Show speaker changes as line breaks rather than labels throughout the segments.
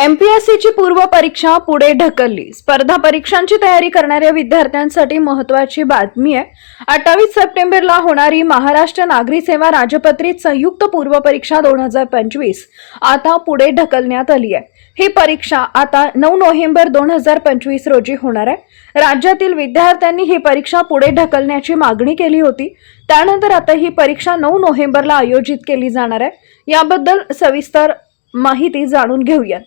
एमपीएससीची पूर्व परीक्षा पुढे ढकलली. स्पर्धा परीक्षांची तयारी करणाऱ्या विद्यार्थ्यांसाठी महत्वाची बातमी आहे. अठ्ठावीस सप्टेंबरला होणारी महाराष्ट्र नागरी सेवा राजपत्रित संयुक्त पूर्व परीक्षा दोन हजार पंचवीस आता पुढे ढकलण्यात आली आहे. ही परीक्षा आता नऊ नोव्हेंबर दोन हजार पंचवीस रोजी होणार आहे. राज्यातील विद्यार्थ्यांनी ही परीक्षा पुढे ढकलण्याची मागणी केली होती. त्यानंतर आता ही परीक्षा नऊ नोव्हेंबरला आयोजित केली जाणार आहे. याबद्दल सविस्तर माहिती जाणून घेऊयात.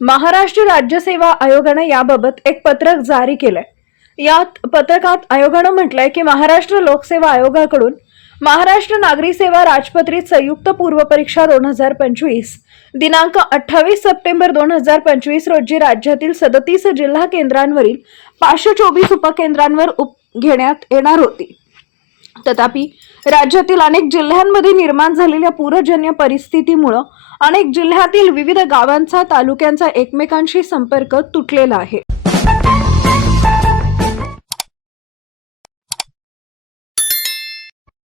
महाराष्ट्र राज्य सेवा आयोगानं याबाबत एक पत्रक जारी केलंय. यात पत्रकात आयोगानं म्हटलंय की महाराष्ट्र लोकसेवा आयोगाकडून महाराष्ट्र नागरी सेवा राजपत्रित संयुक्त पूर्व परीक्षा दोन हजार पंचवीस दिनांक अठ्ठावीस सप्टेंबर दोन हजार पंचवीस रोजी राज्यातील सदतीस जिल्हा केंद्रांवरील पाचशे चोवीस उपकेंद्रांवर उप घेण्यात येणार होती. तथापि राज्यातील अनेक जिल्ह्यांमध्ये निर्माण झालेल्या पूरजन्य परिस्थितीमुळं अनेक जिल्ह्यातील विविध गावांचा तालुक्यांचा एकमेकांशी संपर्क तुटलेला आहे.